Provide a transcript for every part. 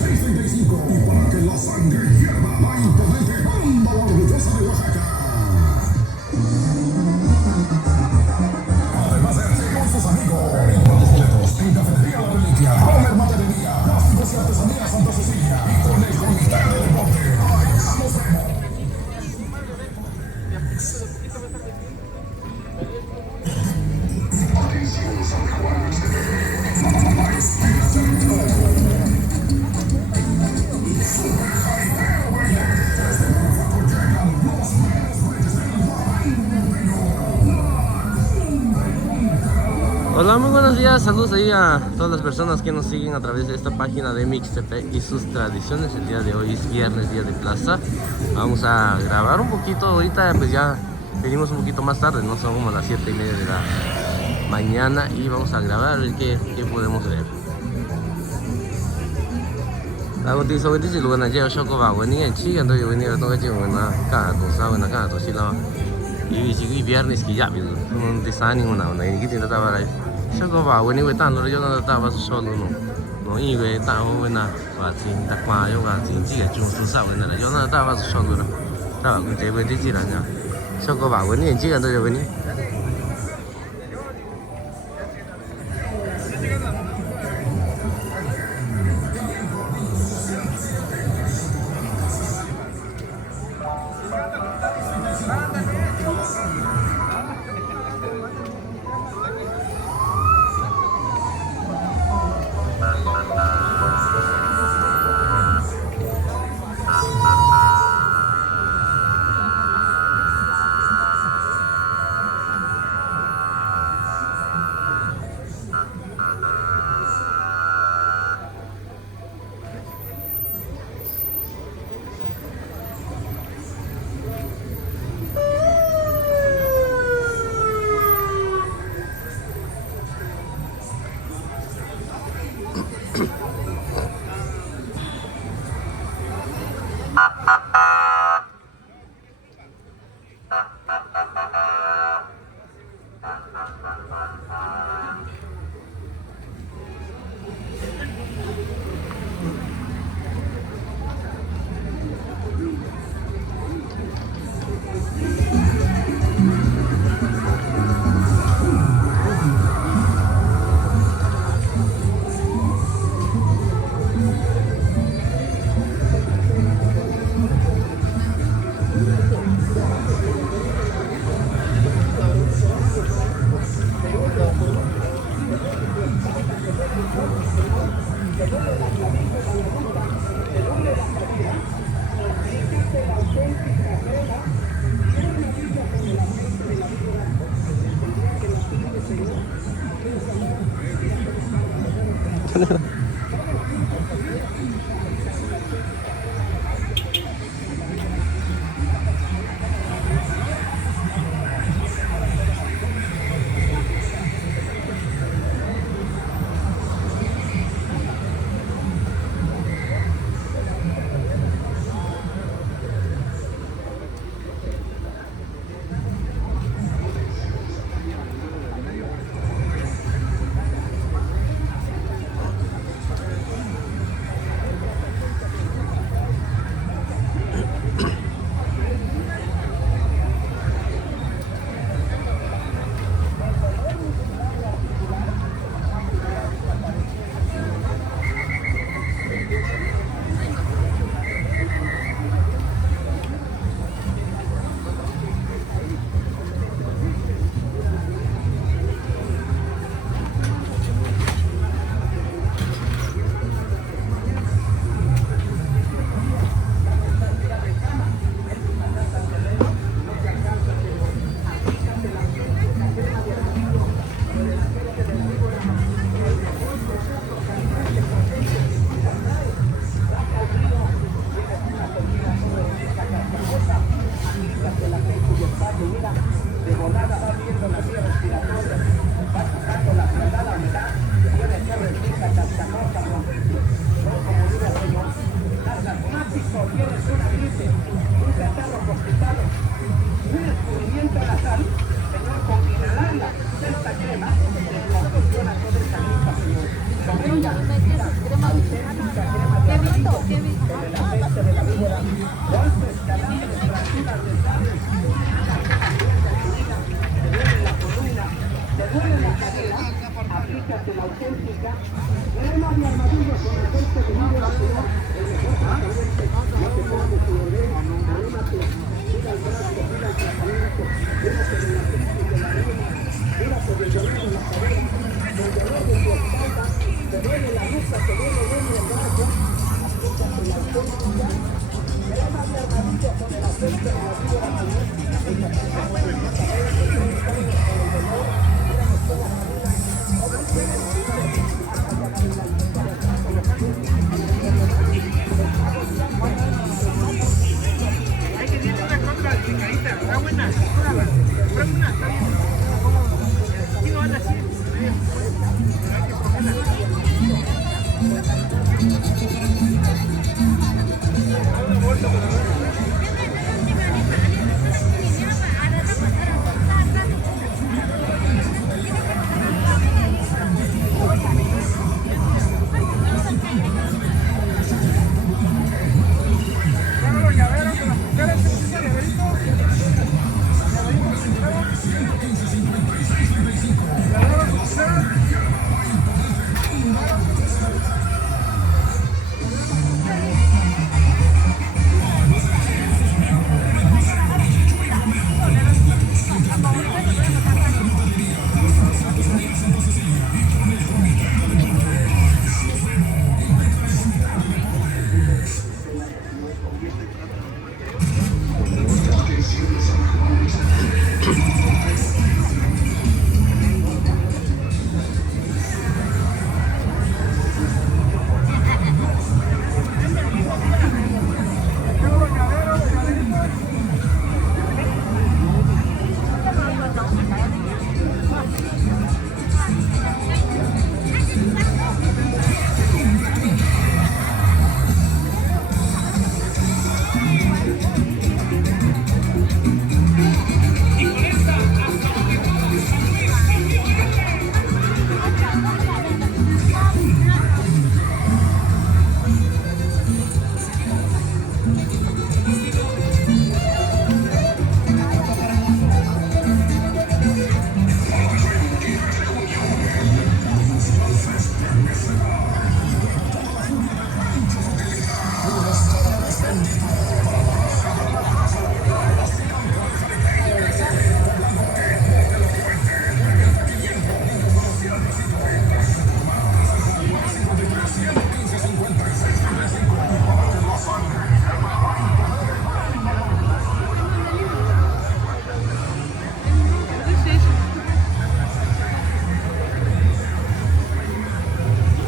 3635. Y para que la sangre hierva, la imponente banda orgullosa de Oaxaca. Además de Archie con sus amigos. Encuentros boletos en Cafetería La Reliquia, Romer Materialería, Plásticos y Artesanía Santa Cecilia y con el Comité de Deporte. Allá nos vemos. Atención San Juan. La espera terminó. Super Jaimeo Baile. Desde Guanajuato llegan los meros reyes del barranco. Hola, muy buenos días, saludos ahí a todas las personas que nos siguen a través de esta página de Mixtepec y sus tradiciones. El día de hoy es viernes, día de plaza. Vamos a grabar un poquito, ahorita pues ya venimos un poquito más tarde, no son como las 7:30 de la mañana y vamos a grabar a ver qué podemos ver. La noticia hoy dice luego ya yo que va venir en Chile, entonces venir a todo que una cada cosa, una cada cosa la y si viernes que ya no te sale ninguna onda y que te estaba ahí yo que va venir que tanto yo no estaba solo no y que estaba buena va sin ta qua yo ga sin ji que中是上文的了yo no estaba solo no estaba con这位的自然呀yo que va venir en Chile entonces venir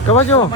Caballo.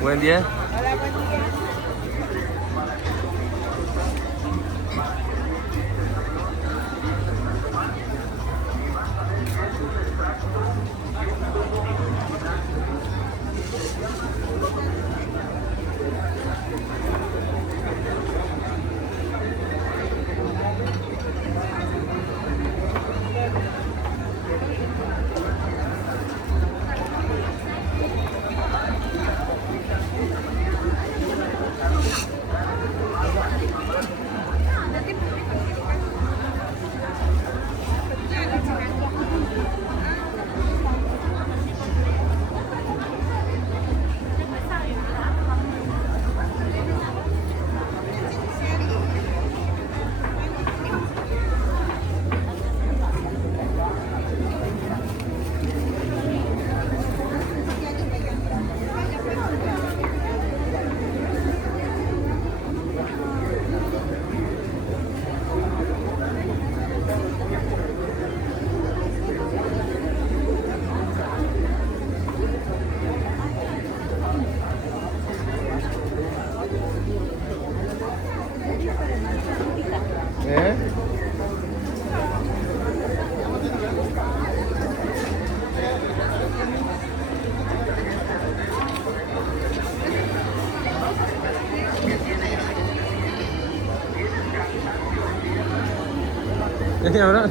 Buen día. Hola, buen día. ¿Eh? ¿Qué ahora?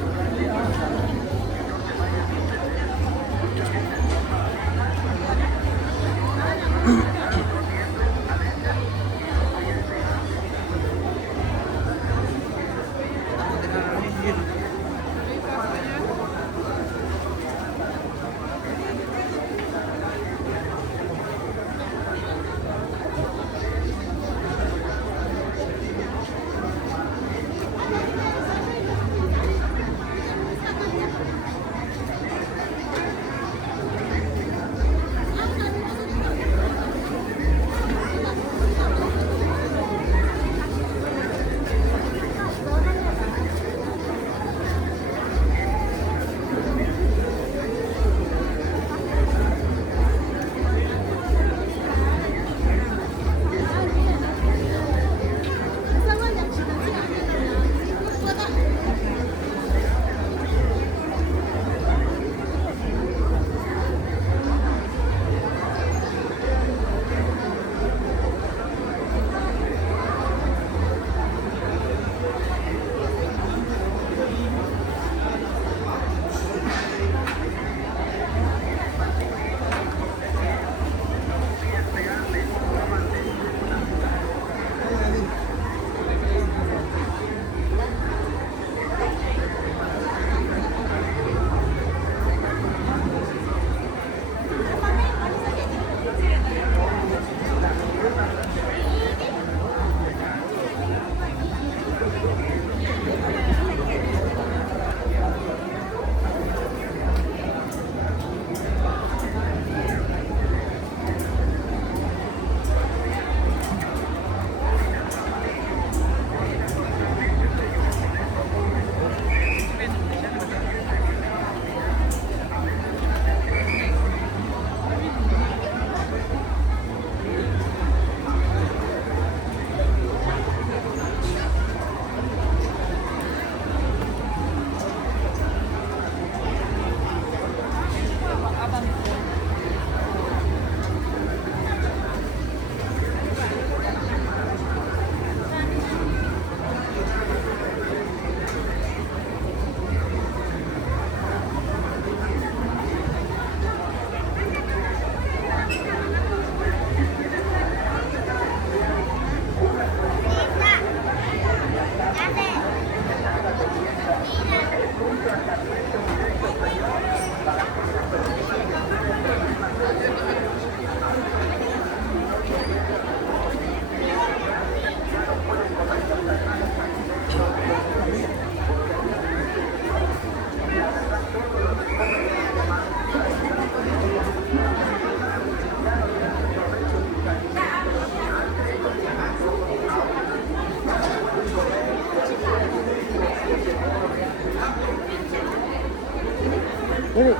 Ini,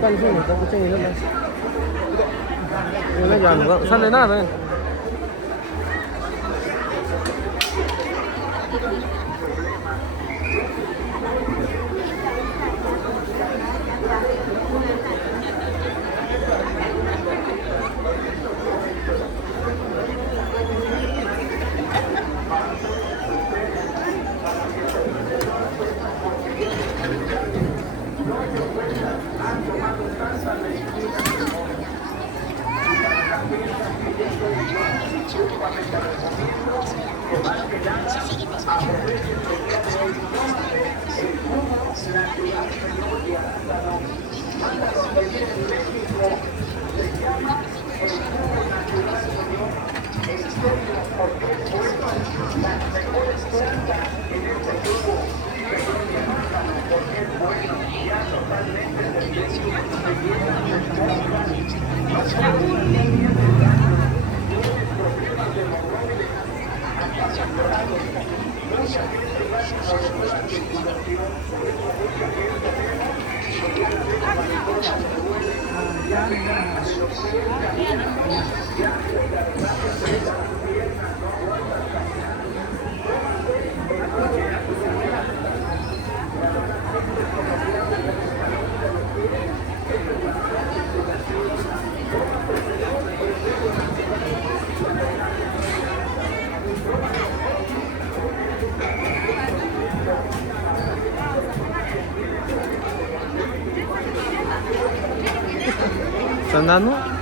半径你都不建议那么。le llamo, sale nada, ¿Están dando?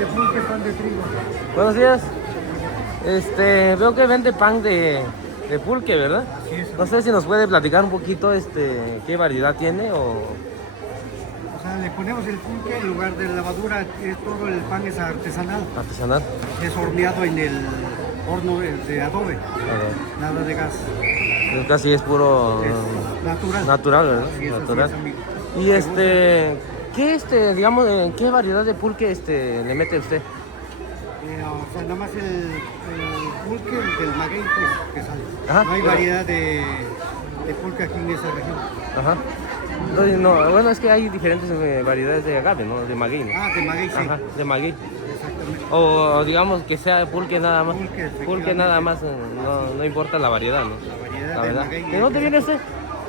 de pulque, pan de trigo. Buenos días. Veo que vende pan de pulque, ¿verdad? Así es. No sé si nos puede platicar un poquito qué variedad tiene o... O sea, le ponemos el pulque en lugar de levadura, todo el pan es artesanal. artesanal. Es horneado en el horno de adobe, Ok. nada de gas. Casi es puro Es natural. natural, ¿verdad? Sí, eso sí Natural. es, amigo. Y ¿qué digamos, en qué variedad de pulque le mete usted? O sea, nada más el pulque del maguey, pues, que sale. Ajá. No hay variedad de pulque aquí en esa región. Ajá. Entonces, no, bueno, es que hay diferentes variedades de agave, ¿no? De maguey, ¿no? Ah, de maguey, sí. Ajá, de maguey. Exactamente. O digamos que sea pulque nada más. Pulque, efectivamente. Pulque nada más, no importa la variedad, ¿no? La variedad La de verdad. maguey. ¿De dónde viene usted?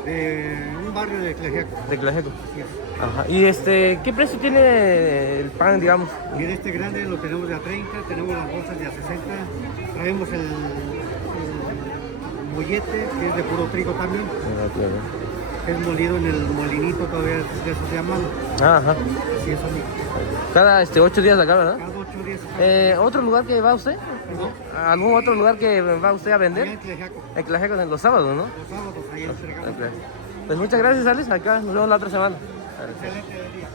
De un barrio de Tlaxiaco. De Tlaxiaco. Así es. Ajá. ¿Y qué precio tiene el pan, digamos? Mira, este grande lo tenemos de a 30, tenemos las bolsas de a 60, traemos el mollete, que es de puro trigo también, que es molido en el molinito todavía, de eso se llaman. Ajá. Así es, amigo. Cada 8 días acá, ¿verdad? Cada 8 días. ¿Otro lugar que va usted? ¿No? ¿Algún otro lugar que va usted a Allá vender? en Tlaxiaco. En Tlaxiaco, en los sábados, ¿no? Los sábados, ahí entregamos. Ok. Pues muchas gracias, Alex. Acá nos vemos la otra semana. Excelente día.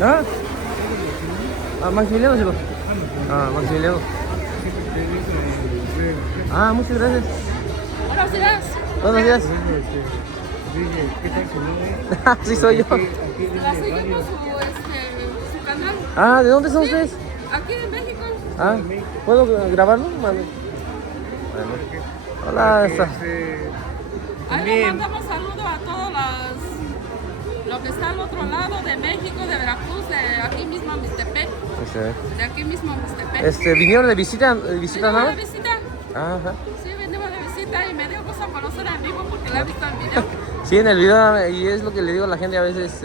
¿Ah? Maximiliano, chico. Maximiliano. Muchas gracias. Buenos días. Buenos días. ¿Qué tal su nombre? Sí, soy yo. La seguimos su canal. ¿De dónde son ustedes? Aquí en México. ¿Puedo grabarlo? Mande. Hola, Ahí le mandamos saludos a todos lo que está al otro lado de México, de Veracruz, de aquí mismo a Mixtepec. De aquí mismo a Mixtepec. ¿Vinieron de visita ¿Venimos nada? de visita? Ajá. Sí, venimos de visita y me dio gusto conocer en vivo porque la he visto en video. Sí, en el video, y es lo que le digo a la gente a veces,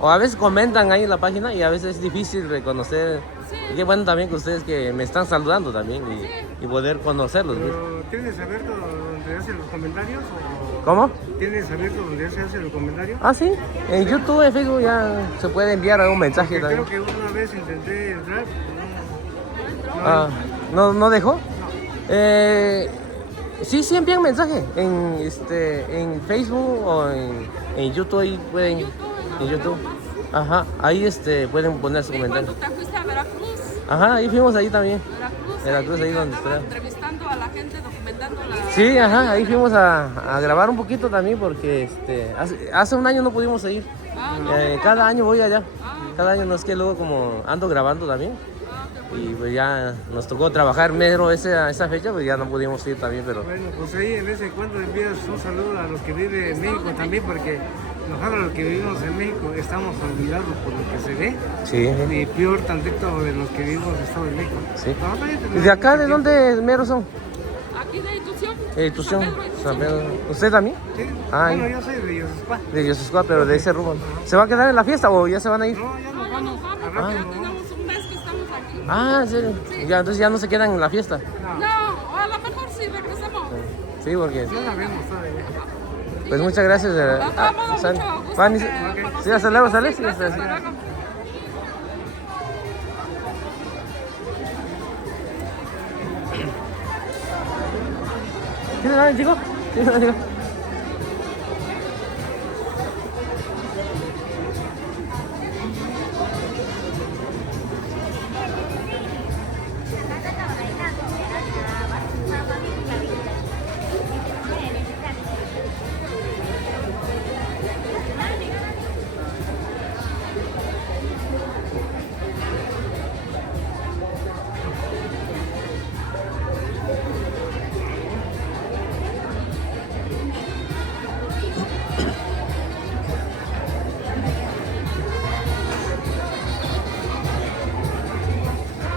o a veces comentan ahí en la página y a veces es difícil reconocer. Sí. Y qué bueno también que ustedes que me están saludando también y poder conocerlos. ¿Ves? Pero, ¿tienes abierto donde hacen los comentarios? ¿Cómo? ¿Tienes abierto donde se hacen los comentarios? Sí, en YouTube, en Facebook ya se puede enviar algún mensaje Porque también. creo que una vez intenté entrar, ¿No dejó? Sí envían mensaje en Facebook o en YouTube, ahí pueden, en YouTube. Ajá, ahí pueden poner su ¿Y comentario. cuando te fuiste a Veracruz? Ajá, ahí fuimos ahí también. Veracruz, ahí vi que donde andaban está. entrevistando a la gente, documentando la... Sí, ajá, ahí fuimos a grabar un poquito también porque hace un año no pudimos ir. Cada año voy allá. Cada año no es que luego como ando grabando también. Y pues ya nos tocó trabajar mero esa fecha, pues ya no pudimos ir también, pero... bueno, pues ahí en vez en cuando envías un saludo a los que viven en México también, porque nosotros los que vivimos en México estamos olvidados por lo que se ve, Sí. y peor tantito de los que vivimos en Estado de México. Sí. Nosotros ya ¿Y tenemos de acá mucho de tiempo. dónde mero son? Aquí de Itución. Tucson, San Pedro, San Itución. Pedro. ¿Usted también? Sí. Ay. Bueno, yo soy de Yosespa. De Yosuscua, pero de ese rumbo. ¿Se va a quedar en la fiesta o ya se van a ir? No, ya nos No, ya vamos. nos vamos, A ya rápido, ¿no? tenemos un mes que estamos aquí. ¿En serio? Ya, entonces ya no se quedan en la fiesta. No, a lo mejor sí regresamos. Sí, porque... Ya la vemos todavía. Pues muchas gracias. Mucho gusto Fanny. que Sí, conociste. hasta luego, ¿sale? Sí, Sí, gracias, hasta hasta luego. luego. ¿Tiene nada, chico? ¿Tiene nada, chico?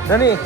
Dani.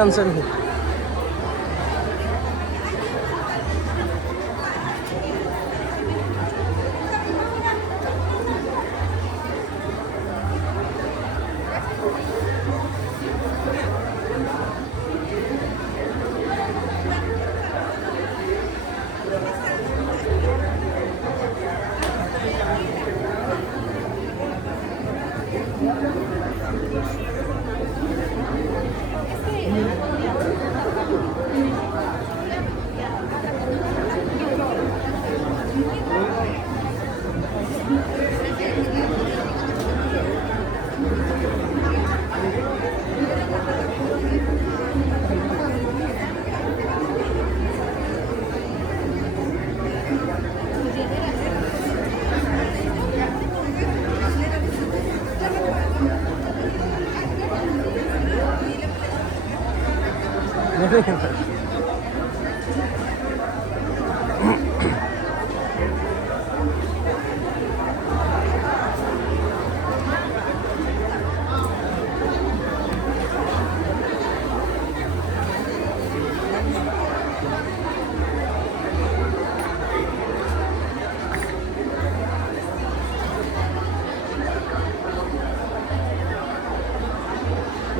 Cancel.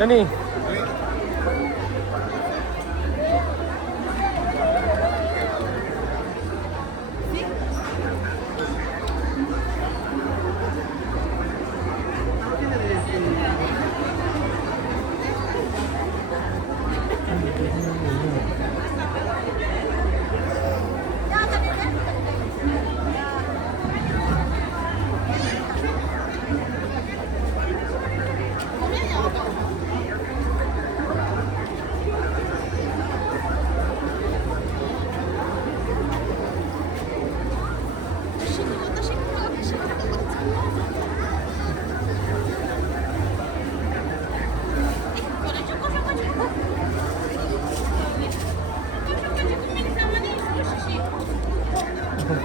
Yani.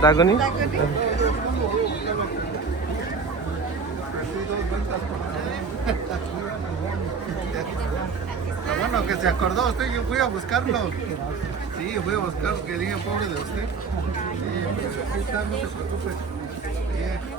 Dagoni? Bueno, que se acordó usted, yo fui a buscarlo. Sí, fui a buscar, que dije pobre de usted. Sí, aquí está, no se preocupe. Bien.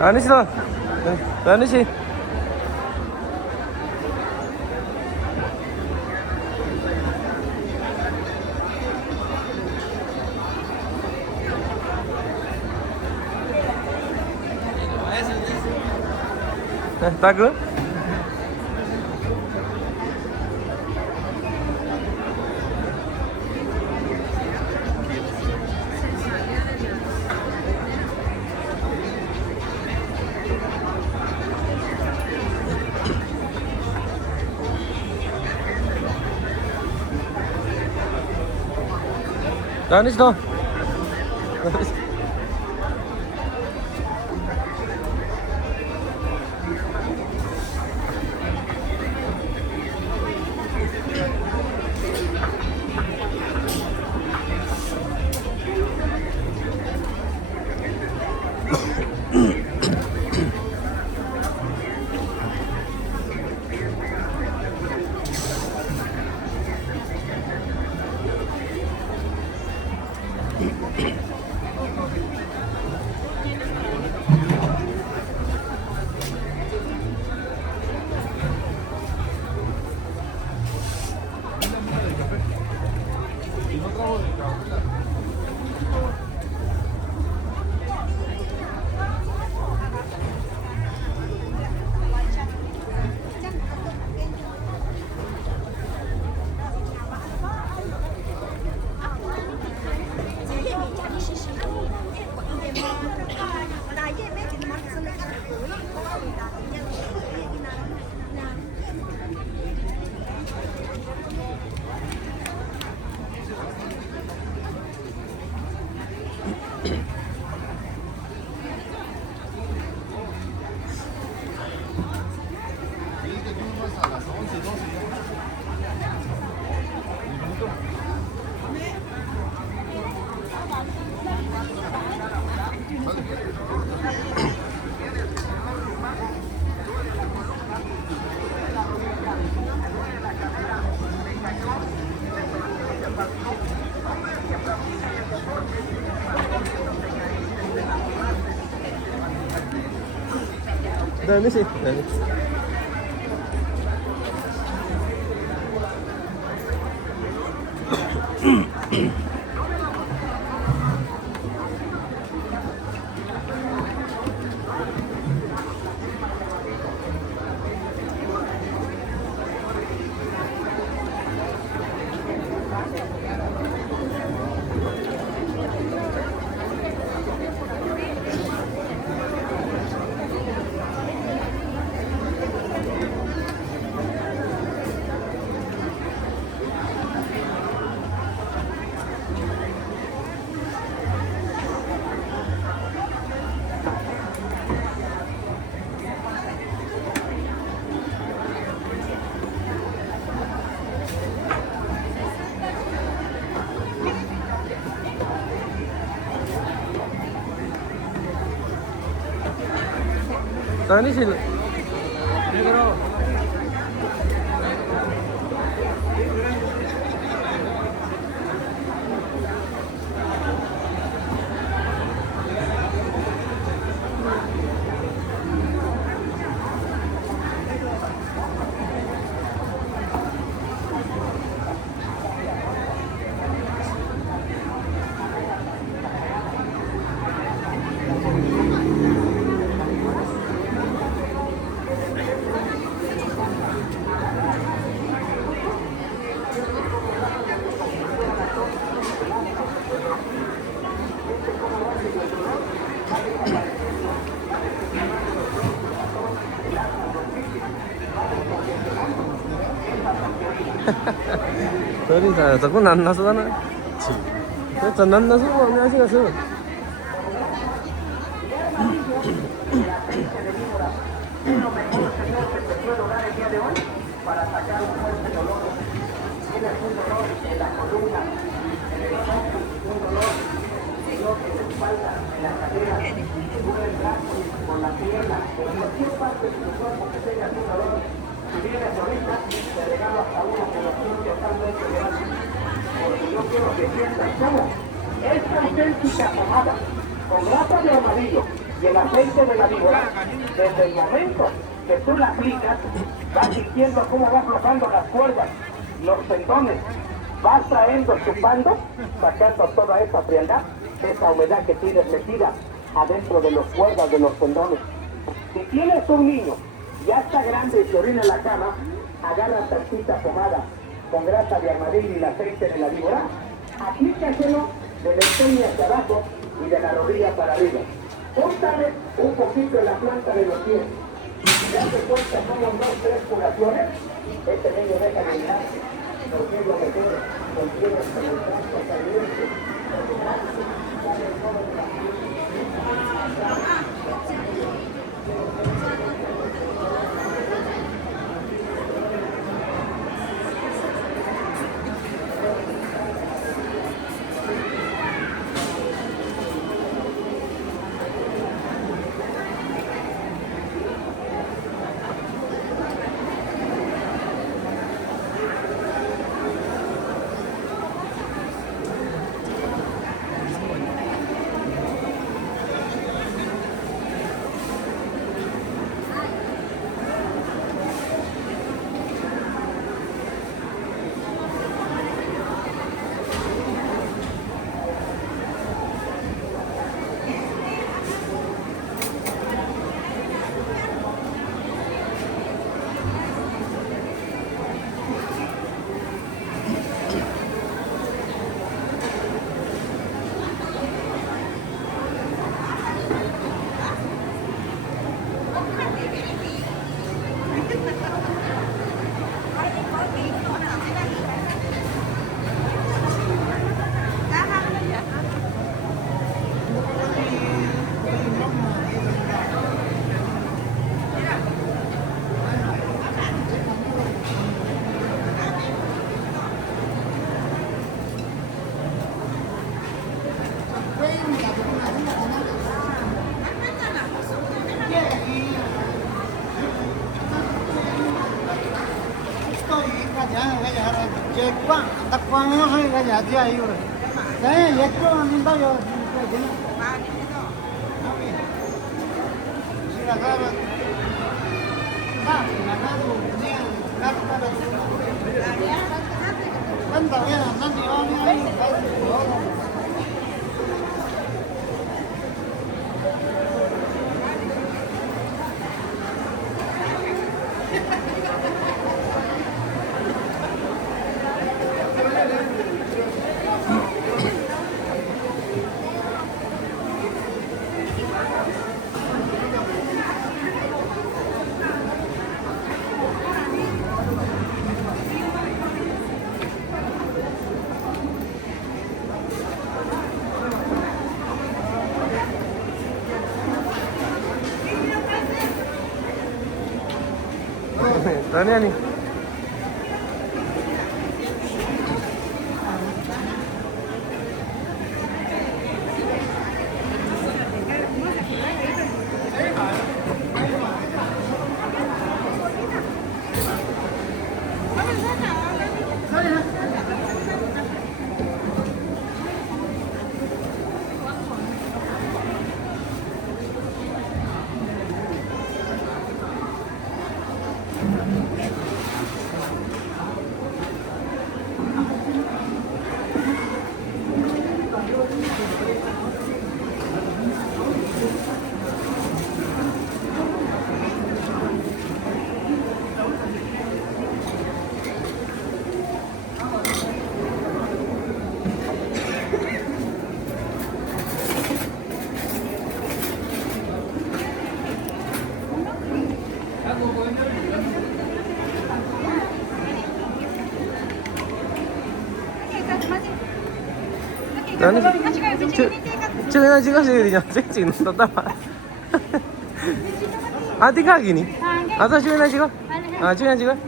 Tanesi lan. Tanesi. Takut? Danis dong. Danis sih. Danis. Danis sih. Sorry sa, aku nanas sana. Saya nanas semua, ni asyik asyik. de víbora es lo mejor, Señor, que te puedo dar el día de hoy para sacar un fuerte dolor. Tienes un dolor en la columna, en el tronco, un dolor, Señor, en la espalda, en la cadera, por el brazo, por la pierna, por cualquier parte de tu cuerpo que tengas un dolor. Si vienes ahorita, te regalo hasta una curación totalmente gratis. Porque yo quiero que sientas cómo esta auténtica pomada con grasa de armadillo y el aceite de la víbora, desde el momento que tú la aplicas, vas sintiendo cómo va aflojando las cuerdas, los tendones, vas trayendo, chupando, sacando toda esa frialdad, esa humedad que tienes metida adentro de las cuerdas de los tendones. Si tienes un niño, ya está grande y se orina en la cama, agarra tantita pomada con grasa de armadillo y el aceite de la víbora, aplícaselo del empeño hacia abajo y de la rodilla para arriba. Póntale un poquito en la planta de los pies. Si ya te cuenta como 2 o 3 curaciones, este niño deja de mirar, porque es lo mejor, contiene el trato caliente, Daniani. Dani,这个찍어줘야 되냐? 찍지, 너 따라. tinggal gini. Atau cuy aja kok. Cuy aja kok.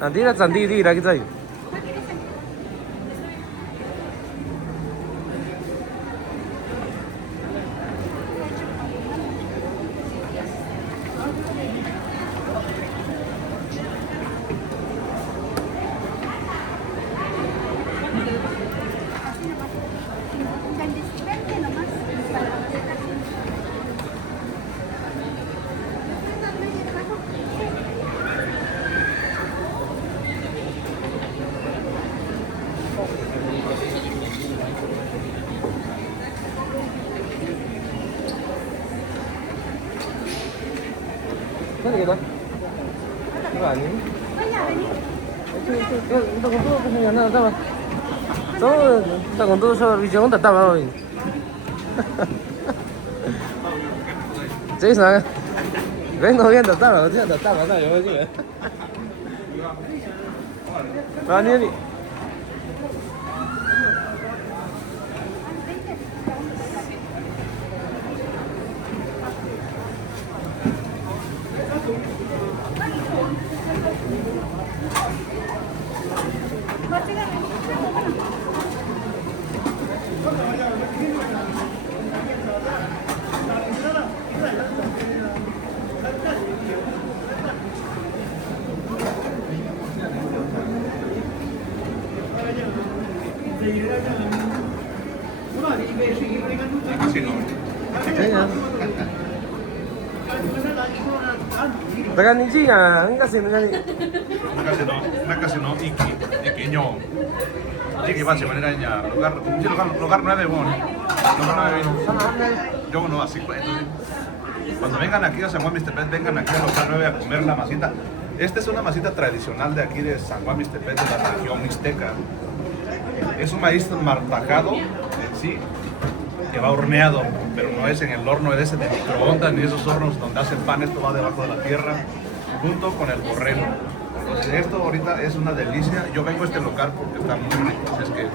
Nanti lah sendiri lagi saya. Mana kita? Bukan ini. Kita kumpul ke sini, nak tahu? So, kita kumpul so video tak tahu ini. Jadi sana, vengo bien tak tahu, dia tak tahu apa yang ini. Mana ni? Taga ni chica, nunca se Nakasi no, Iki ño. Iki va a manera ya lugar 9 bueno. Yo no así pues. Cuando vengan aquí a San Juan Mixtepec, vengan aquí a local 9 a comer la masita. Esta es una masita tradicional de aquí de San Juan Mixtepec, de la región mixteca. Es un maíz martajado en sí, que va horneado, pero no es en el horno de ese de microondas ni esos hornos donde hacen pan. Esto va debajo de la tierra junto con el borrego. Entonces esto ahorita es una delicia. Yo vengo a este local porque está muy rico. Así es que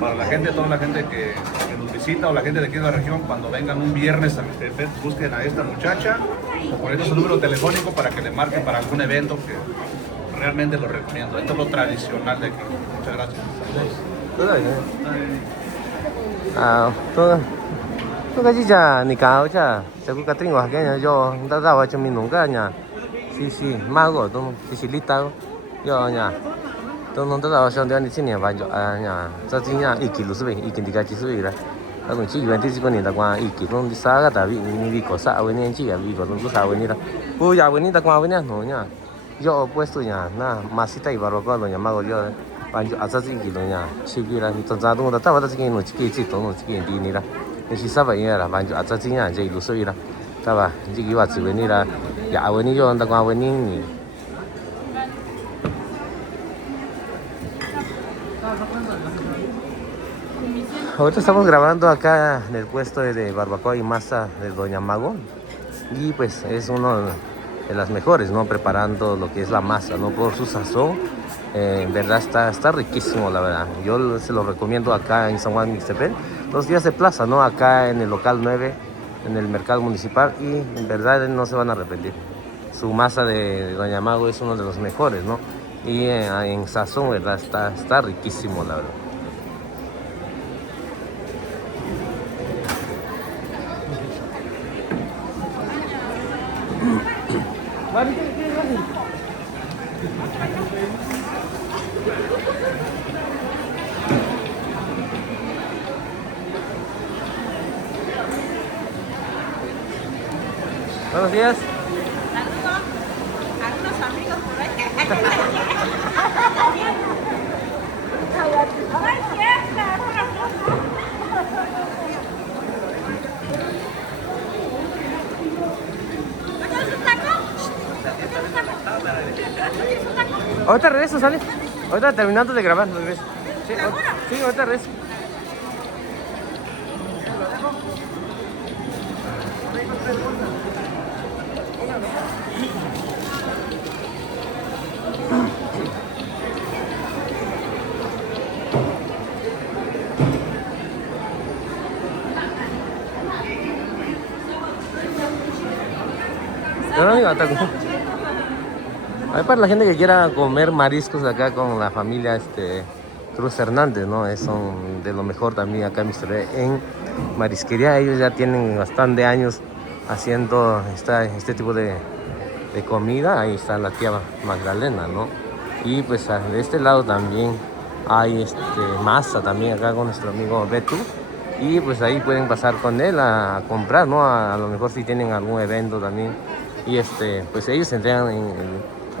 para la gente, toda la gente que nos visita o la gente de aquí de la región, cuando vengan un viernes a Mixtepec, busquen a esta muchacha o ponen su número telefónico para que le marquen para algún evento, que realmente lo recomiendo. Esto es lo tradicional de aquí. Muchas gracias. Tôi cái gì chả nị cáo chả cũng cái tiếng của cái nhà do đã ra vào cho mình nung cái nhà xì mau của tôi xì lít tao do nhà tôi nó đã vào trong đây thì nhà nhà cho chính nhà ít kilo suy ít kilo cái suy ra tôi cũng chỉ quen thì con này là qua ít kilo đi xa cái tại vì có xa với nên chỉ là vì có tôi xa với nên là cô già với nên ta qua với nên nó nhà do puesto nhà na masita ibarro con nhà mau do 반주 아자지기로냐 치기라 전자동으로 따라다 지게 놓 지게 지 동로 지게 디니라 시 사바이라 반주 아자지냐 이제 루소이라 따라 이제 이와 지원이라 야원이 요 한다고 하원이 ahorita estamos grabando acá en el puesto de barbacoa y masa de Doña Mago y pues es uno de las mejores, ¿no? Preparando lo que es la masa, ¿no? Por su sazón. En verdad está riquísimo, la verdad. Yo se lo recomiendo acá en San Juan Mixtepec. Los días de plaza, ¿no? Acá en el local 9, en el mercado municipal. Y en verdad no se van a arrepentir. Su masa de Doña Mago es uno de los mejores, ¿no? Y en sazón, ¿verdad? Está riquísimo, la verdad. Buenos días. Saludos a unos amigos por ahí. ¡Ay, fiesta! ¿No quieres un taco? Ahorita regreso, ¿sale? Ahorita terminando de grabar, regreso. Sí, ahorita regreso. Hay para la gente que quiera comer mariscos acá con la familia Cruz Hernández, ¿no? Son de lo mejor también acá en Mr. B. En marisquería ellos ya tienen bastante años haciendo este tipo de comida. Ahí está la tía Magdalena, ¿no? Y pues de este lado también hay masa también acá con nuestro amigo Beto. Y pues ahí pueden pasar con él a comprar, ¿no? A lo mejor si tienen algún evento también. Y pues ellos se entregan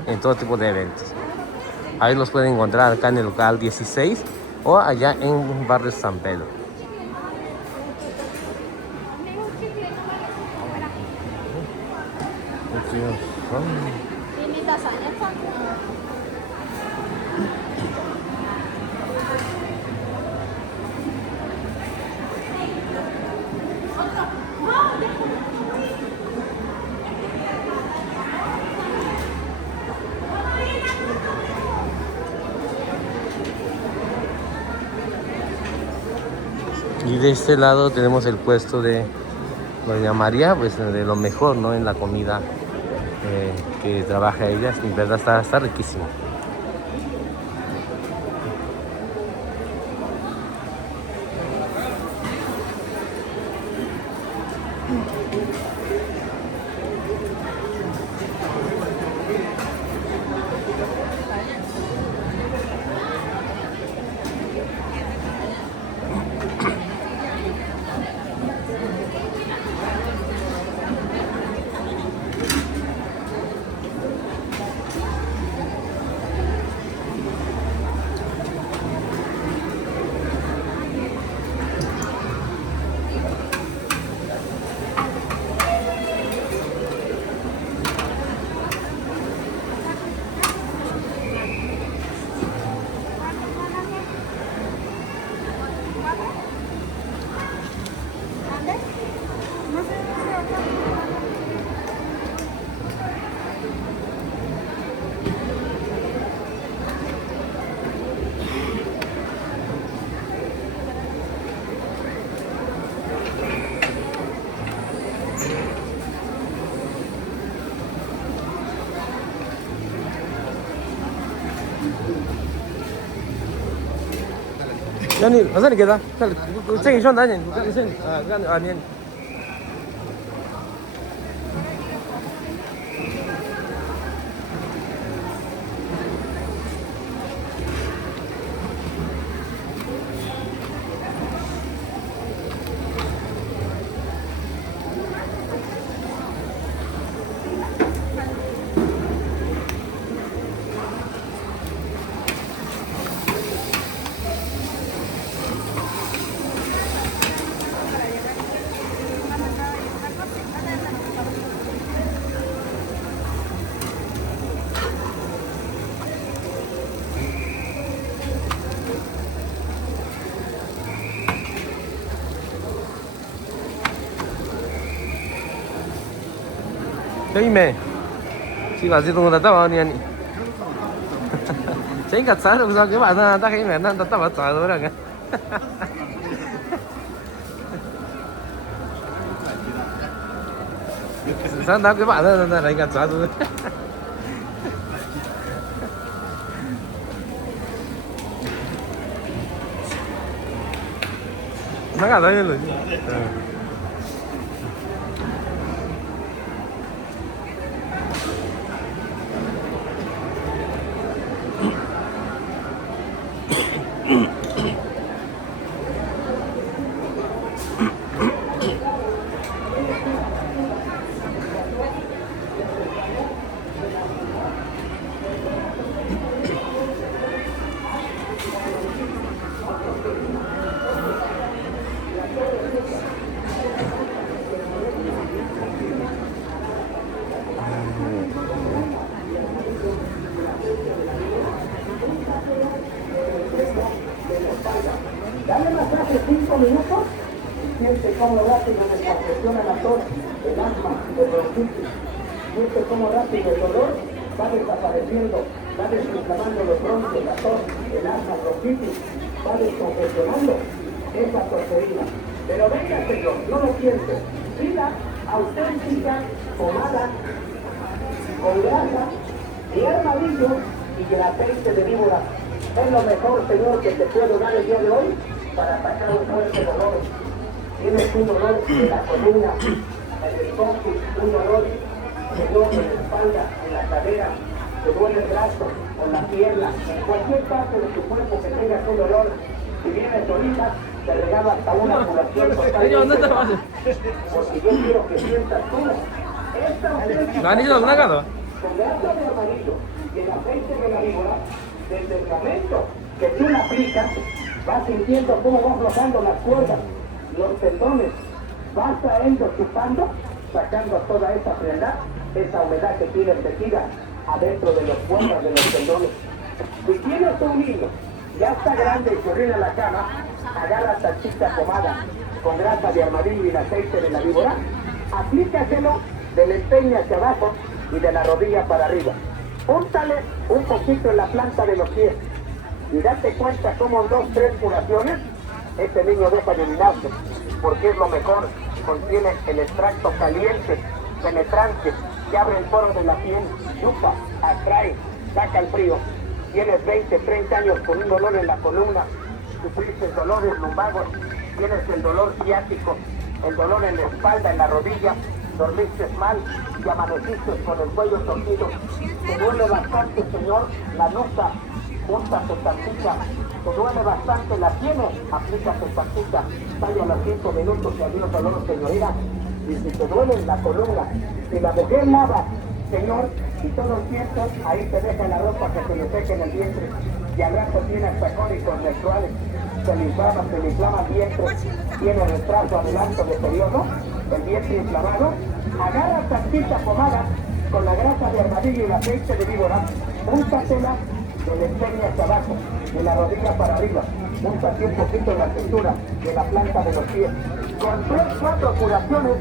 en todo tipo de eventos. Ahí los pueden encontrar acá en el local 16 o allá en barrio San Pedro. Y de este lado tenemos el puesto de Doña María, pues de lo mejor, ¿no? En la comida que trabaja ella. En verdad está riquísimo. Yani, masa ni kita? Saya ingin tanya, kan onion. Dime, si vas a tunggu tatap awak ni. Saya ingat saya usah ke mana tak ini mana tatap awak tahu orang kan. Saya tak ke mana tak ingat saya tu. Nak ada ni loh. Dale masaje 5 minutos, siente cómo rápido le congestiona la tos, el asma, el bronquitis, siente cómo rápido el dolor va desapareciendo, va desinflamando los bronquios, la tos, el asma, el bronquitis, va descongestionando esa tosferina. Pero venga señor, no lo piense, pida auténtica pomada con grasa de armadillo y el aceite de víbora. Es lo mejor, Señor, que te puedo dar el día de hoy para sacar un fuerte dolor. Tienes un dolor de la columna, en el coxis, un dolor, Señor, en la espalda, en la cadera, te duele el brazo, o la pierna, en cualquier parte de tu cuerpo que tengas un dolor. Si vienes ahorita, te regalo hasta una curación totalmente. Porque yo quiero que sientas tú esta ¿No han ido alguna casa? con grasa de amarillo y el aceite de la víbora. Desde el momento que tú la aplicas, vas sintiendo cómo va aflojando las cuerdas, los tendones, vas trayendo, chupando, sacando toda esa frialdad, esa humedad que tienes metida adentro de los cuerdas de los tendones. Si tienes un niño, ya está grande y se orina en la cama, agarra tantita pomada con grasa de armadillo y el aceite de la víbora, aplícaselo del empeine hacia abajo y de la rodilla para arriba. Úntale un poquito en la planta de los pies y date cuenta cómo en 2-3 curaciones este niño deja de orinarse, porque es lo mejor, contiene el extracto caliente, penetrante, que abre el poro de la piel, chupa, atrae, saca el frío. Tienes 20, 30 años con un dolor en la columna, sufriste dolores lumbagos, tienes el dolor ciático, el dolor en la espalda, en la rodilla, dormiste mal y amaneciste con el cuello torcido. Te duele bastante, Señor, la nuca, úntate tantita. Te duele bastante, la tienes, aplícate tantita. Sale a los 5 minutos y adiós dolor, señorita. Y si te duele la columna, si la mujer lava, Señor, y todo el tiempo, ahí te deja la ropa que se le seque en el vientre. Y al rato tienes sacónicos menstruales, se le inflama el vientre, tiene retraso, adelanto de periodo, el vientre inflamado. Agarra tantita pomada con la grasa de armadillo y el aceite de víbora, úntatela del empeine hacia abajo, de la rodilla para arriba, úntate un poquito en la cintura, de la planta de los pies. Con 3-4 curaciones,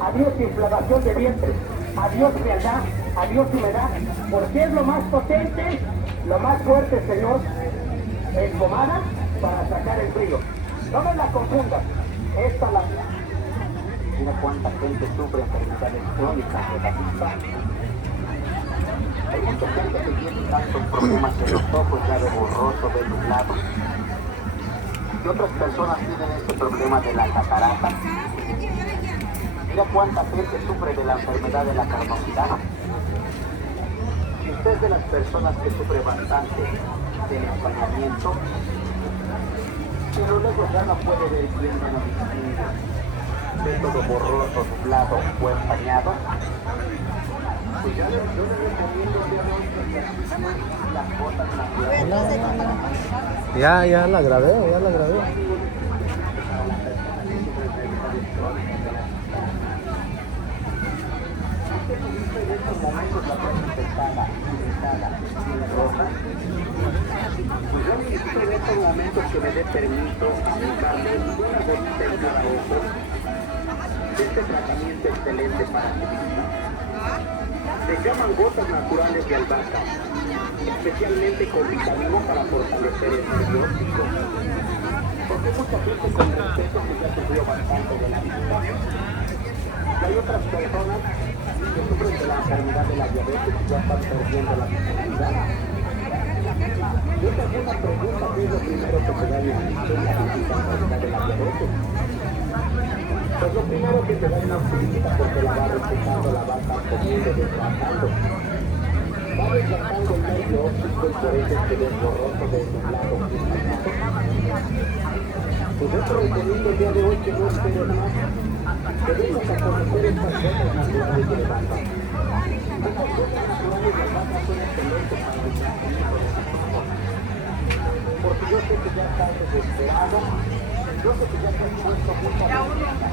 adiós inflamación de vientre, adiós frialdad, adiós humedad, porque es lo más potente, lo más fuerte, Señor, en pomada para sacar el frío. No me la confundas, esta la... Mira cuánta gente sufre enfermedades crónicas de la vista. Hay mucha gente que tiene tantos problemas en los ojos, ya de borroso, de nublado. Y otras personas tienen este problema de la catarata. Mira cuánta gente sufre de la enfermedad de la carnosidad. Si usted es de las personas que sufre bastante del empañamiento, pero luego ya no puede ver bien de la distingue, ve todo borroso, nublado o empañado, pues yo le recomiendo las cosas naturales. Ya la grabé. En estos momentos la persona pesada, roja. Pues yo necesito en estos momentos que me dé permiso a buscarle una bolita en cada ojo de este tratamiento excelente para tu vista. Se llaman gotas naturales de albahaca, especialmente con vitamina para fortalecer el nervio óptico. Porque mucha gente con respeto que ya sufrió bastante de la vista. Y hay otras personas que sufren de la enfermedad de la diabetes y ya están perdiendo la visibilidad. Yo te hago una pregunta, ¿qué es lo primero que te da la enfermedad de la diabetes? Pues lo primero que te da una optimista porque la va respetando, la va comiendo, desgastando. Va desgastando el nervio óptico y por eso es que ves borroso, desnublado, pues yo te recomiendo el día de hoy que no esperes más, que vengas a conocer estas cosas naturales de albahaca. Estas cosas naturales de albahaca son excelentes para el tratamiento de tu cuerpo. Porque yo sé que ya estás desesperado, yo sé que ya te has puesto mucha vergüenza.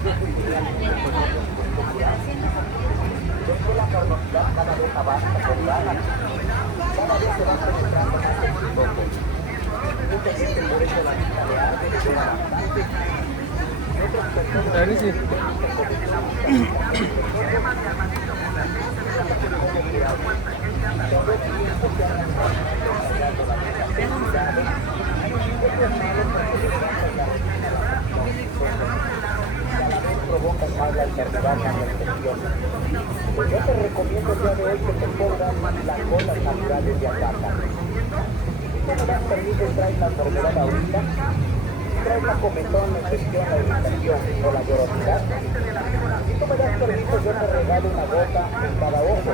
Yo sé que ya no te conoces por procurar. Yo sé la carnosidad cada vez avanza con ganas, cada vez se va penetrando más en tus ojos. Mucha gente por eso la vista le arde, le vea bastante. Y otras personas provoca más la enfermedad de la infección. Pues yo te recomiendo el día de hoy que te pongas las gotas naturales de albahaca. Si tú me das permiso y traes la enfermedad ahorita, traes la comezón, la infección, la irritación o la llorosidad, si tú me das permiso yo te regalo una gota en cada ojo.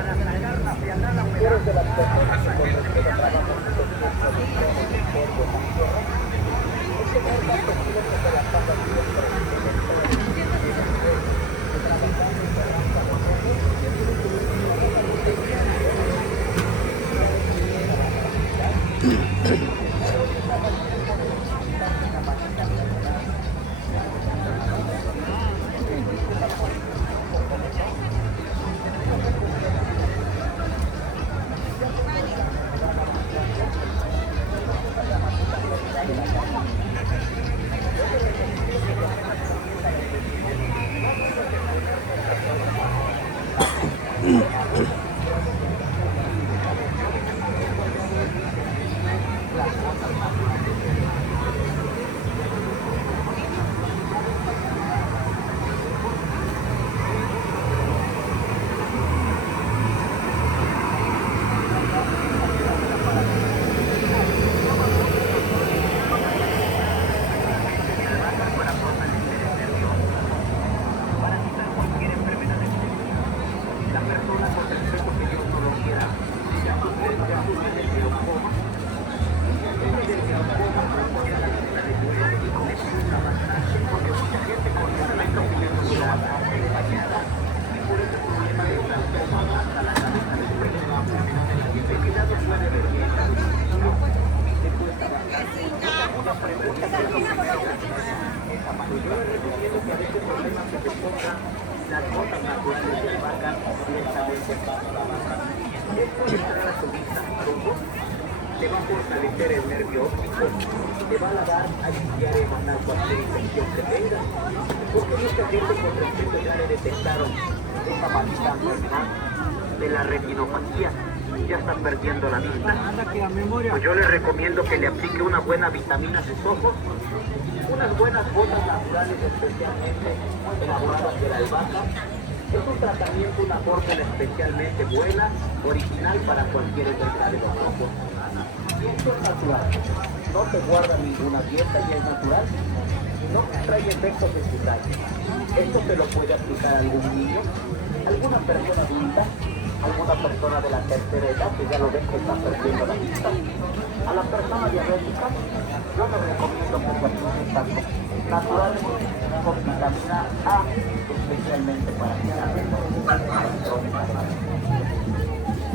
Si eres de las personas que con respeto trabajan en infección, el polvo, la tierra, es tener la posibilidad que te la pasas siempre en el te va a fortalecer el nervio óptico, te va a dar a limpiar y matar cualquier infección que tenga, porque mucha gente con respeto ya le detectaron esta maldita enfermedad de la retinopatía, ya está perdiendo la vista. Pues yo les recomiendo que le aplique una buena vitamina a sus ojos, unas buenas gotas naturales especialmente elaboradas de la albahaca. Es un tratamiento, una fórmula especialmente buena, original para cualquier enfermedad de los ojos. Y esto es natural, no te guarda ninguna dieta y es natural, no trae efectos secundarios. Esto se lo puede aplicar a algún niño, alguna persona adulta, alguna persona de la tercera edad que ya lo ven que está perdiendo la vista. A la persona diabética, yo les recomiendo que se naturales con vitamina A, especialmente para que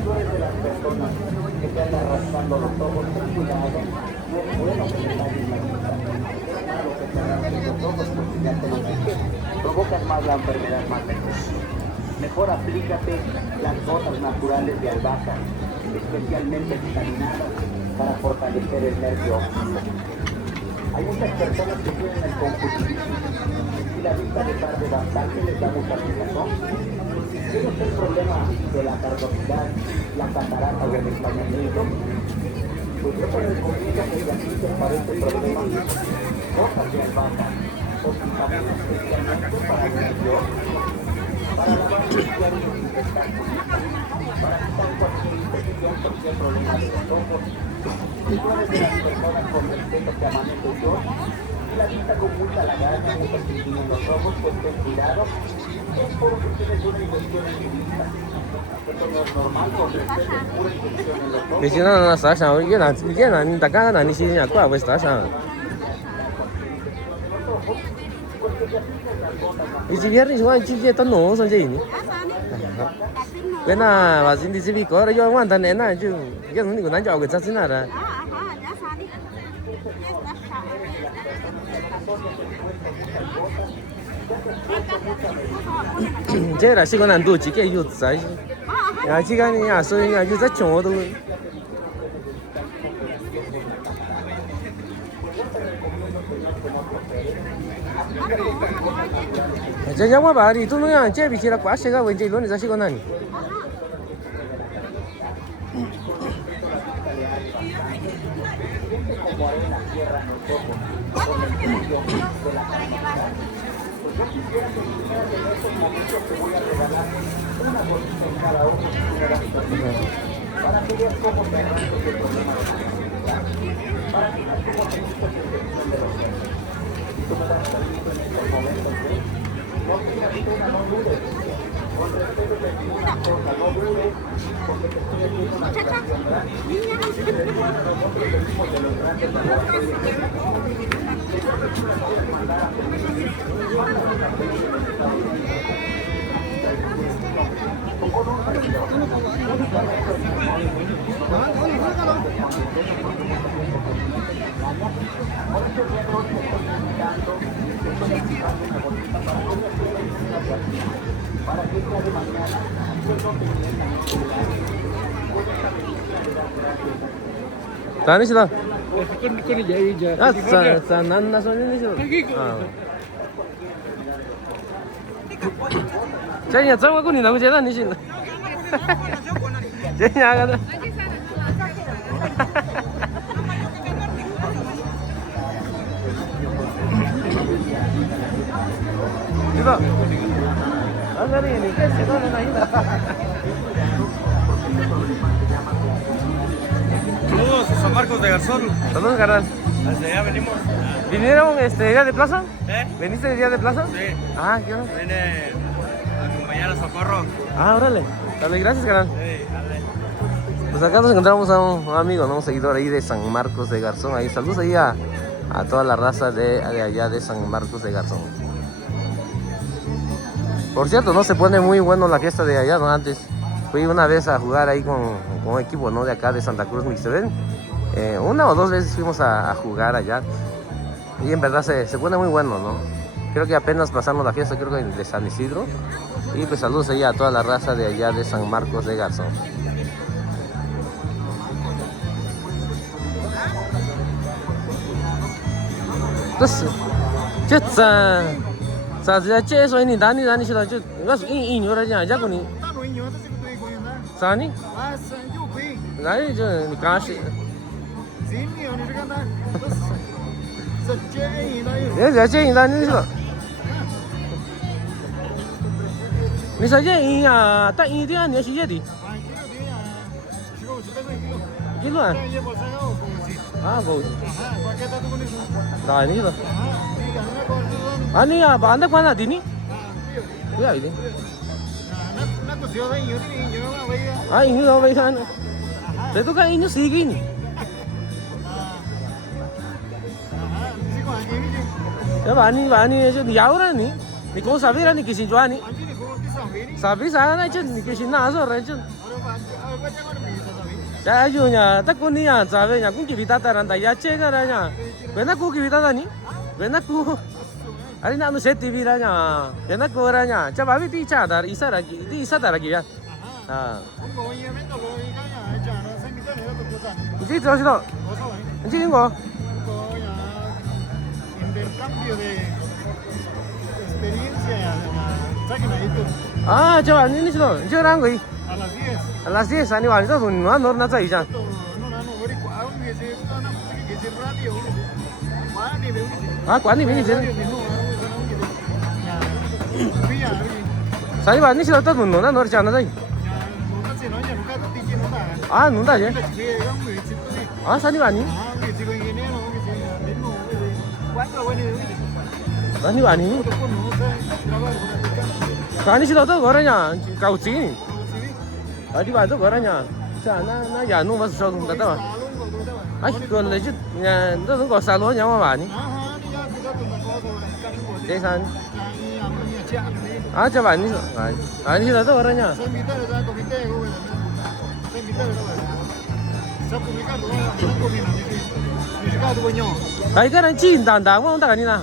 tú eres de las personas que te andan rascando los ojos, ten cuidado, no es bueno que te dañes la vista. Es malo que te rasquen los ojos porque ya te lo dije, provocan más la enfermedad más veces. Mejor aplícate las gotas naturales de albahaca, especialmente vitaminadas para fortalecer el nervio óptico. Hay muchas personas que tienen el conjuntivitis y la vista les arde bastante, les da mucha picazón. ¿Tienes el problema de la cardosidad, la catarata o el españolito? Pues yo te recomiendo que te apliques para este problema gotas de albahaca o vitaminas especialmente para el nervio óptico, para lavar los diarios intestinos, para quitar cualquier infección, cualquier problema de los ojos. Si tú eres de las personas con respeto que amanece yo, y la vista con mucha lagaña, mucho tintín en los ojos, pues ten cuidado. Es porque tienes una infección en tu vista. Esto no es normal, con respeto es pura infección en los ojos.你现在那啥上，越南你大概那你现在过来啥上？你这边你说你这到农上这呢？Kena masih di sini kau ada jualan dan enak je. Kita ni guna jauh ke sana ada. Jadi lah sih kau nanti tu jika you saya. Ya jika ni ya so ya you tak cuma tu. Jadi apa bari tu ni yang jadi bicara kuasa kau wenjai lo ni saya kau nani. Yo quisiera que vinieran en estos momentos que voy a regalar una bolsita en cada uno de la habitación para que veas cómo se arranca este problema de la comunidad, para que veas cómo se hizo el servicio de los centros. Si tú me das permiso en estos momentos, no tengas pena, no dudes. Con respeto te pido una cosa, no dudes, porque te estoy haciendo una invitación grande. Te digo a nosotros venimos de los grandes laboratorios de mandar a para que el día de mañana yo no tenga Tani sila. Con ella y ya. Ah, sa nan na so ni sila. Ah. Jaya zawa ko ni na ko jeda ni sila. Jaya ga da. Diba? Agar ini kan sino na nahila. Saludos, San Marcos de Garzón. Saludos, carnal. Desde allá venimos. ¿Vinieron día de plaza? ¿Eh? ¿Veniste de día de plaza? Sí. Ah, ¿qué hora? Vine a acompañar a Socorro. Ah, órale. Dale, gracias, carnal. Sí, dale. Pues acá nos encontramos a un amigo, ¿no? Un seguidor ahí de San Marcos de Garzón. Ahí, saludos ahí a toda la raza de allá de San Marcos de Garzón. Por cierto, no se pone muy bueno la fiesta de allá, ¿no? Antes fui una vez a jugar ahí con un equipo, ¿no? De acá de Santa Cruz Mixtepec. Una o dos veces fuimos a jugar allá. Y en verdad se pone muy bueno, ¿no? Creo que apenas pasamos la fiesta, creo que de San Isidro. Y pues saludos ahí a toda la raza de allá de San Marcos de Garzón. Entonces, ¿qué es eso? ¿Ni Dani si la yo? ¿Vas in ahora ya con ni? ¿Sani? Dani yo ni cash. Ya che Dani eso. Ni sa ye ya, ta in dia ni si ye di. Kilo ah? Ah, bagus. Dani itu. Ani ya, anda kemana di ni? Ya ini. Ah, ini loh baikkan. Itu kan ini sih gini. Ya bani itu dia orang ni. Ni kau sabi lah ni kisin jual ni. Sabi sana itu ni kisin nasi orang itu. Saya ajunya, tak kau ni ya sabi ya, kau kita teranda ya cek aja. Benar kau kita ni? Benar kau. Hari nak nuset TV ranya, benar kau ranya. Coba abi di cadar, isa lagi ya. Ah. Ini terus itu. Ini kau. Intercambio de experiencia, saquen ahí tú. Ah, coba ini sih, ini orang kau. A las 10. A las 10, ani wanita tu ni mana orang nak cakap. Ah, kuat ni begini sih. Sani bani sih tu nuna orang cakap nak. Ah, nuna je. Ah, sani bani. Sani bani ni. Sani sih tu orangnya kau sini. Ở đi vào giúp ở đây nhá, chả nó giả nung vào sâu không đặt đâu, ai còn lấy chút nhà nó cũng có xà lúa nhau mà bà nhỉ, thế sao? À cho bà nhỉ, đi là đâu ở đây nhá? Cái này chín đàn đàn không ta cái nào?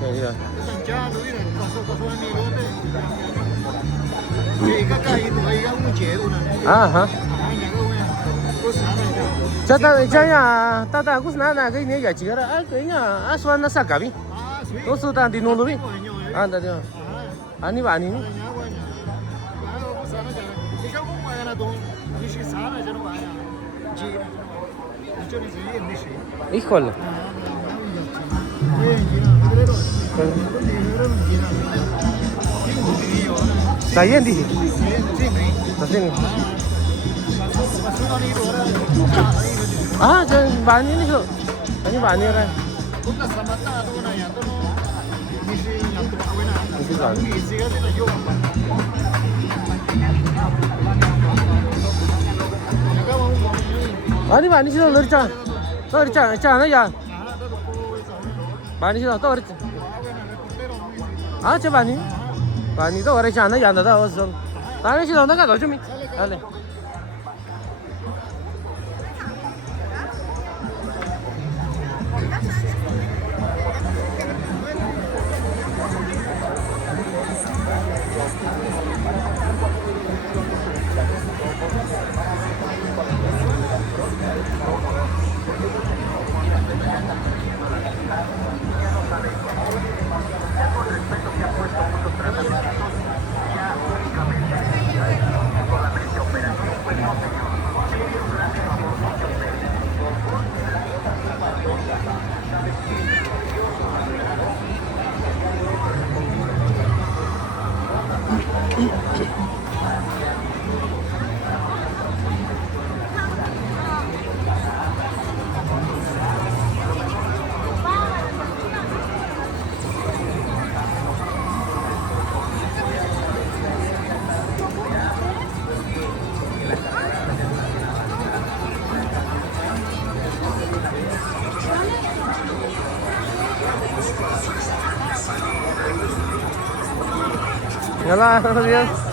Vậy rồi. À hả? Cho nhà ta cũng nói là cái này cái gì đó, cái nhà xoan nó sao cả bi? Tôi suy ta đi nôn luôn bi. À đây rồi. Anh đi ni? Híjole. Está bien, dije. Está bien. Ah, 저 많이 해서 아니 많이 해라. 아니 많이 싫어 너 있잖아. 너 있잖아 야. 많이 싫어 또 그랬지. 아, 저 많이 또 그랬지 않아 야 너다 어서. 많이 싫어 너가 너 좀. 알래. Hola, buenos días.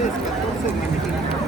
Es 14 de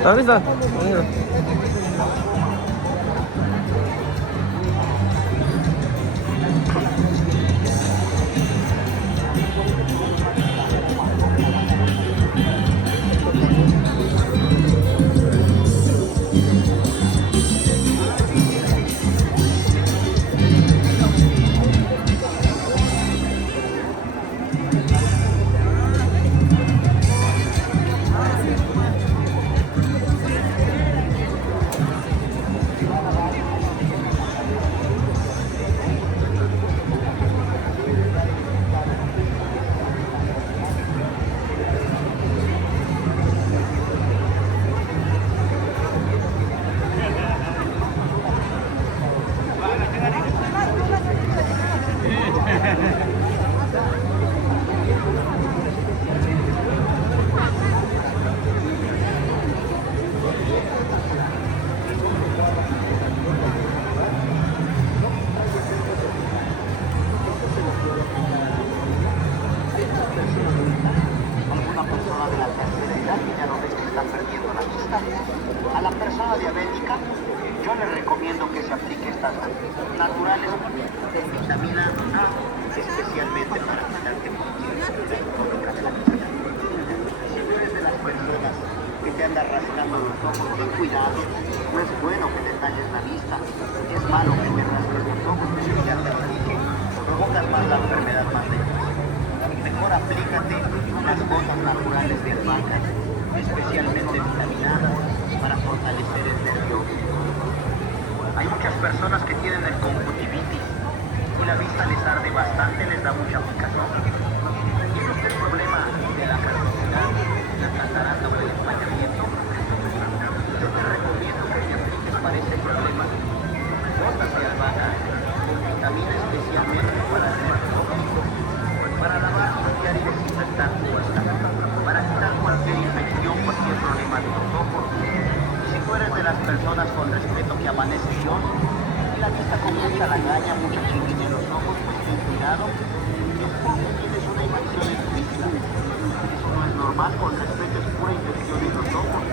¿Está lista? A la persona diabética, yo le recomiendo que se aplique estas naturales de vitamina A, especialmente para quitar temblores crónica de la vista. Si tú eres de las personas que te andan rascando los ojos, ten cuidado, no es bueno que te talles la vista, es malo que te rasques los ojos, que ya te lo dije, provocas más la enfermedad más lejos. Mejor aplícate las cosas naturales de albahaca, especialmente vitaminadas, para fortalecer el nervio. Hay muchas personas que tienen el conjuntivitis y la vista les arde bastante, les da mucha picazón. ¿Tiene usted el problema de la carnosidad, la catarata o el empañamiento? Yo te recomiendo que te apliques para ese problema gotas de albahaca con vitamina especialmente para el nervio, para lavar, limpiar y desinfectar tu vista, para quitar cualquier infección, cualquier problema de los ojos. Si tú eres de las personas con respeto que amanece Dios y la vista con mucha lagaña, mucha chiquilla en los ojos, pues ten cuidado. normal con respecto es pura infección en los ojos.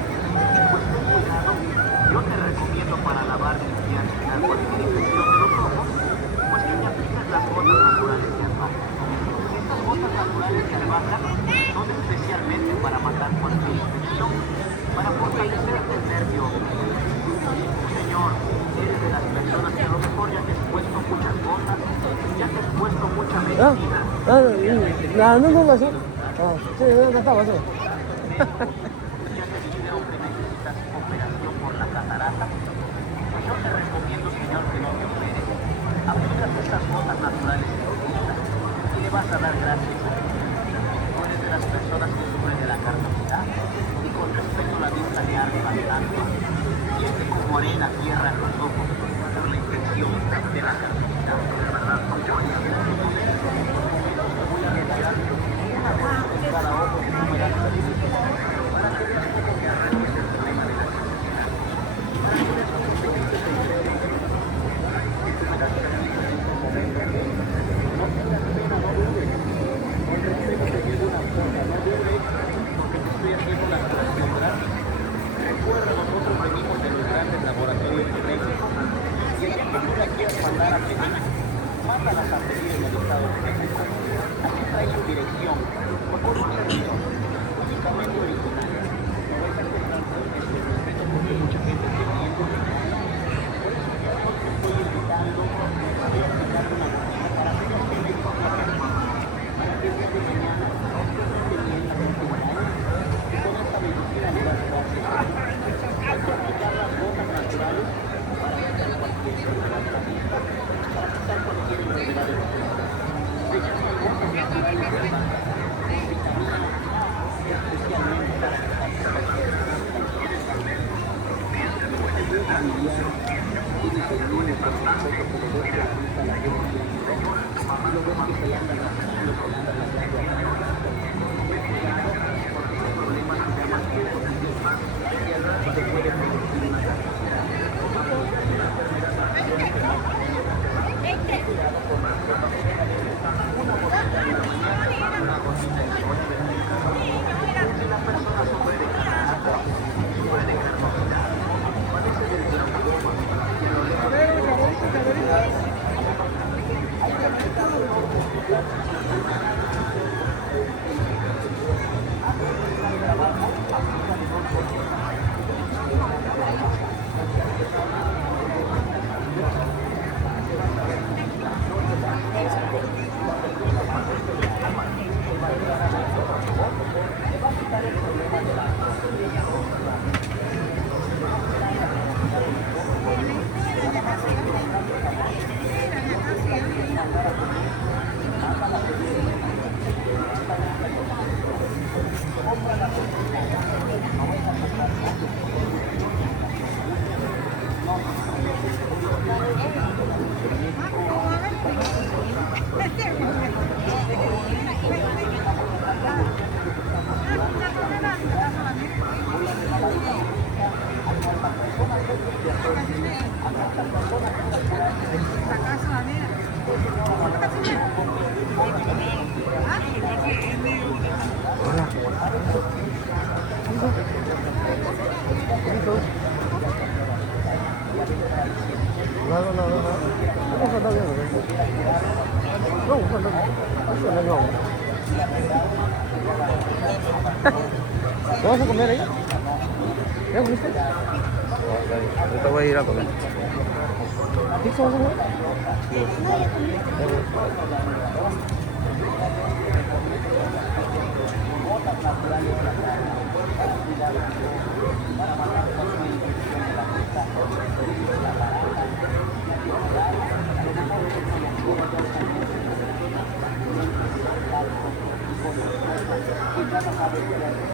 Pues ten cuidado, yo te recomiendo para lavar, limpiar y quitar cualquier infección de los ojos, pues que te apliques las gotas naturales de Albahaca. Estas gotas naturales de Albahaca son especialmente para matar cualquier infección, para fortalecer el nervio. Señor, eres de las personas que a lo mejor ya te has puesto muchas gotas, ya te has puesto mucha medicina. 나는 거 마셔. 저 갔다 와서. Ya te dijeron que necesitas operación por la catarata. Pues yo te recomiendo, señor, que no te operes. Aplicas estas gotas naturales en tu vista y le vas a dar gracias a Dios. Tú eres de las personas que sufren de la carnosidad y con respecto a la vista le arde bastante. Siente como arena tierra en los ojos por la infección de la carnosidad. Cada ojo que tú me das para que arregles el problema de la carnosidad. Para que eso no te quites el crédito. Que tú me das permiso en este momento. No tengas pena, no dudes. Con respeto te digo una cosa, no dudes, porque te estoy haciendo la curación gratis. Recuerda, nosotros venimos de los grandes laboratorios de México. Y el día que tú la quieras mandar a pedir, mándalas a pedir en el Estado de México. Aquí trae su dirección. Por favor, un servicio únicamente original. No vais a encontrar este respeto porque mucha gente te miente. Por eso yo no te estoy invitando a ver aplicar una rutina para que no te metas a la para que el día de mañana no estés teniendo antivirales y con esta medicina le vas a dar seguridad. Hay que aplicar las gotas naturales para quitar cualquier enfermedad de la vista, para quitar cualquier enfermedad de los ojos. De hecho, hay gotas naturales de Albahaca, vitamina A, especialmente para quitar cualquier enfermedad. Ayuda familiar, tienes el niño, por ejemplo, que te le doy la pinta a la boca y lo ves que se le anda rascando, se le anda lavando a la boca. Ten cuidado, porque ese problema se llama hipotiroidismo y te puede producir una carnosidad. Como puede ser una enfermedad crónica, ten cuidado con las gotas. Una gotita en la mañana, una gotita en la noche. Si la persona sufre de catarata, sufre de carnosidad, padece del glaucoma, y a lo largo de la vida hay que aplicar los ojos. Antes de ir al trabajo, aplican dos gotitas. Le va a quitar el problema de la ¿Vamos a comer ahí? ¿Ya comiste? Ahorita voy a ir a comer. ¿Pizza vas a comer?